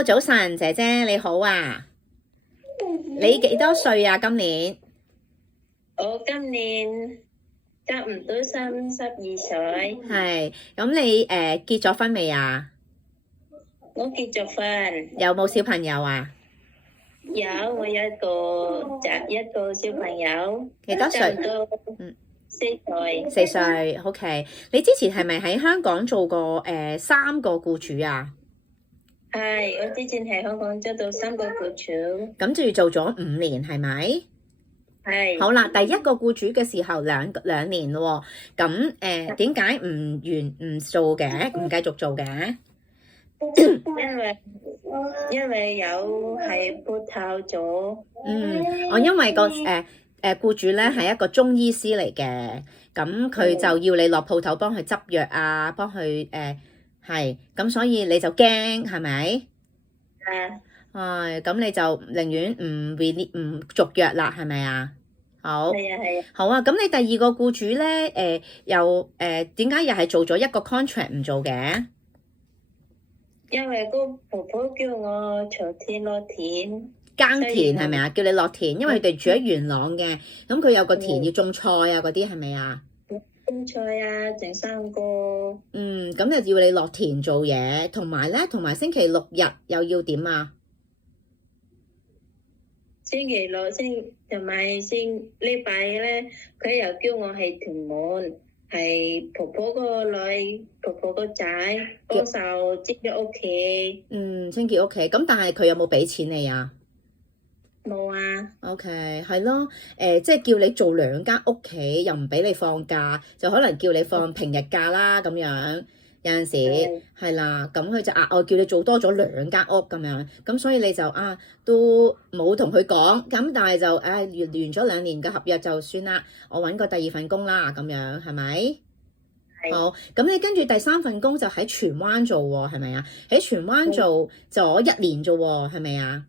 Hello，早晨，姐姐你好啊！你幾多歲啊？今年我今年差唔多32歲，係咁，你結咗婚未啊？我結咗婚，有冇小朋友啊？我有一個仔，一個小朋友，幾多歲？差唔多4歲。4歲，OK。你之前係咪喺香港做過3個僱主啊？係，我之前喺香港做到3個僱主。咁就要做咗5年，係咪？係。好啦，第一個僱主嘅時候兩年咯喎，咁點解唔做嘅，唔繼續做嘅？因為有係鋪頭咗。我因為個僱主咧係一個中醫師嚟嘅，咁佢就要你落鋪頭幫佢執藥啊，幫佢係，咁所以你就驚係咪？咁你就寧願唔續約啦，係咪啊？好。係啊係啊。好啊，咁你第二個僱主咧又點解又係做咗一個 contract 唔做嘅？因為個婆婆叫我鋤田落田。耕田係咪啊？叫你落田，因為佢哋住喺元朗嘅，咁佢有個田要種菜啊嗰啲係咪啊？種菜啊，整生果。咁就要你落田做嘢，同埋星期六日又要點啊？星期六同埋禮拜咧，佢又叫我喺屯門，係婆婆個女、婆婆個仔幫手接咗屋企。清潔屋企，咁但係佢有冇俾錢你啊？冇啊。OK，係咯，即係叫你做2間屋企，又唔俾你放假，就可能叫你放平日假啦咁樣。有陣時係啦，咁佢就我叫你做多咗2間屋咁樣，咁所以你就都冇同佢講，咁但係就完咗2年嘅合約就算啦，我揾個第二份工啦咁樣，係咪？好，咁你跟住第3份工就喺荃灣做喎，係咪啊？喺荃灣做咗1年啫喎，係咪啊？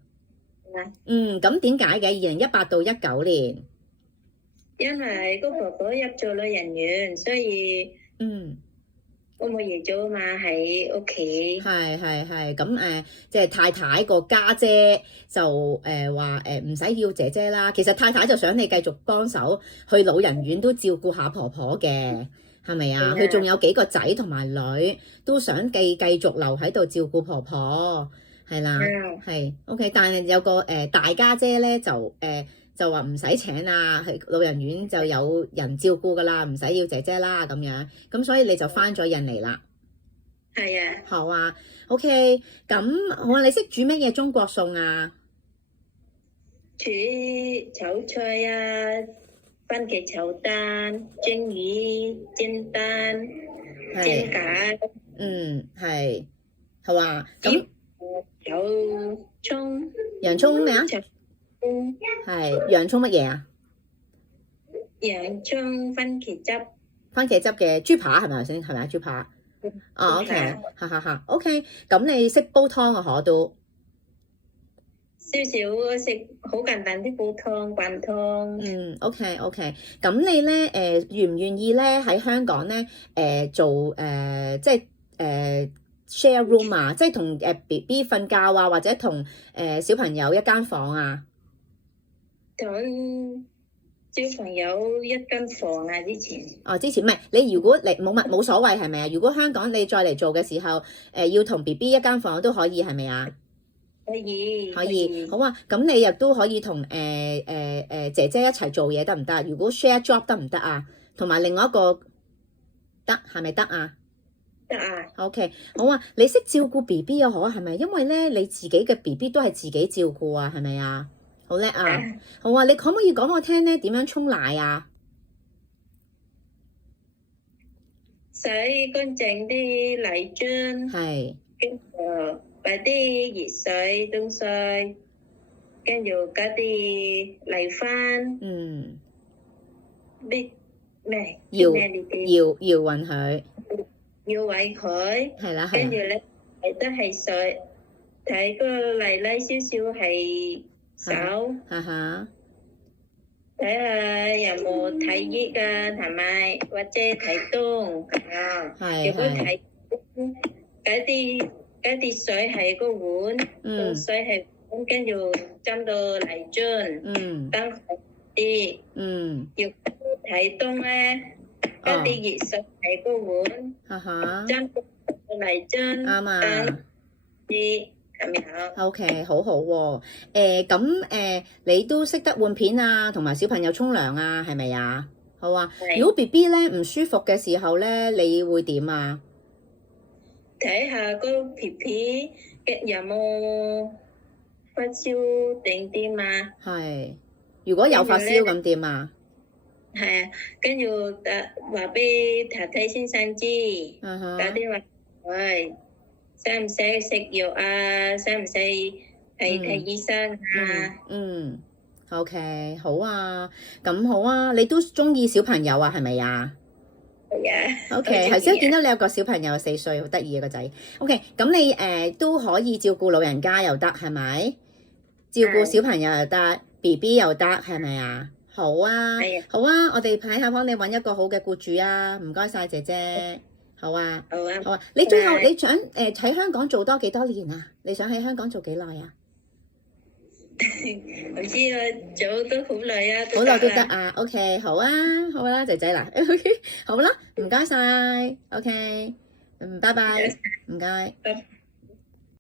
咁點解嘅？2018到19年，因為個婆婆入咗老人院，所以我冇嘢做嘛，喺屋企。係咁即係太太個家姐就話唔使要姐姐啦。其實太太就想你繼續幫手去老人院都照顧下婆婆嘅，係咪啊？佢仲有幾個仔同埋女，都想繼續留喺度照顧婆婆。係啦，係 OK，但係有個大家姐咧就話唔使請啦，喺老人院就有人照顧噶啦，唔使要姐姐啦咁樣，咁所以你就返咗印尼啦。係啊。好啊 ，OK，咁好啊，你識煮乜嘢中國餸啊？煮炒菜啊，番茄炒蛋、蒸魚、煎蛋、煎餃。係，好啊，咁有葱。洋葱咩啊？係洋葱乜嘢啊？洋葱番茄汁。番茄汁嘅豬扒係咪頭先？係咪啊？豬扒。OK，OK，咁你識煲湯啊？可都少少，我識好簡單啲煲湯、滾湯。OK，咁你咧願唔願意咧喺香港咧做即係share room 啊，即係同BB 瞓覺啊，或者同小朋友一間房啊？同小朋友一間房啊，之前。之前唔係你，如果你冇所謂係咪啊？如果香港你再嚟做嘅時候，要同 BB 一間房都可以係咪啊？可以。好啊，咁你亦都可以同姐姐一齊做嘢得唔得？如果 share job 得唔得啊？同埋另外一個得係咪得啊？得啊。OK，好啊，你識照顧 BB 啊？可係咪？因為咧你自己嘅 BB 都係自己照顧啊，係咪啊？好叻啊！好啊，你可唔可以講我聽咧點樣沖奶啊？洗乾淨啲奶樽。係。跟住擺啲熱水凍水，跟住加啲奶粉。搖勻佢。搖勻佢。係啦。跟住咧都係水，睇個奶奶少少係手。睇下有冇睇熱啊，同埋或者睇凍咁樣。如果睇嗰啲加啲水喺個碗，倒水係碗，跟住斟到泥樽，等佢啲，要睇凍咧，加啲熱水喺個碗，斟到泥樽，等啲咁樣。OK， 好好喎。咁你都識得換片啊，同埋小朋友沖涼啊，係咪啊？好啊。如果 BB 咧唔舒服嘅時候咧，你會點啊？睇下個 BB 有冇發燒定點啊？係。如果有發燒咁點啊？係啊，跟住話俾太太先生知，打電話喂，使唔使食藥啊？使唔使睇醫生啊？OK， 好啊，咁好啊，你都中意小朋友啊，係咪啊？係啊。OK， 頭先見到你有個小朋友4歲，好得意啊個仔。OK， 咁你都可以照顧老人家又得，係咪？照顧小朋友又得，BB 又得，係咪啊？好啊，好啊，我哋睇下幫你揾一個好嘅僱主啊，唔該晒姐姐。好啊，好啊，你最後你想喺香港做多幾多年啊？你想喺香港做幾耐啊？唔知啊，做都好耐啊，好耐都得啊。OK， 好啊，好啦，仔仔啦，OK， 好啦，唔該晒 OK，拜拜，唔該。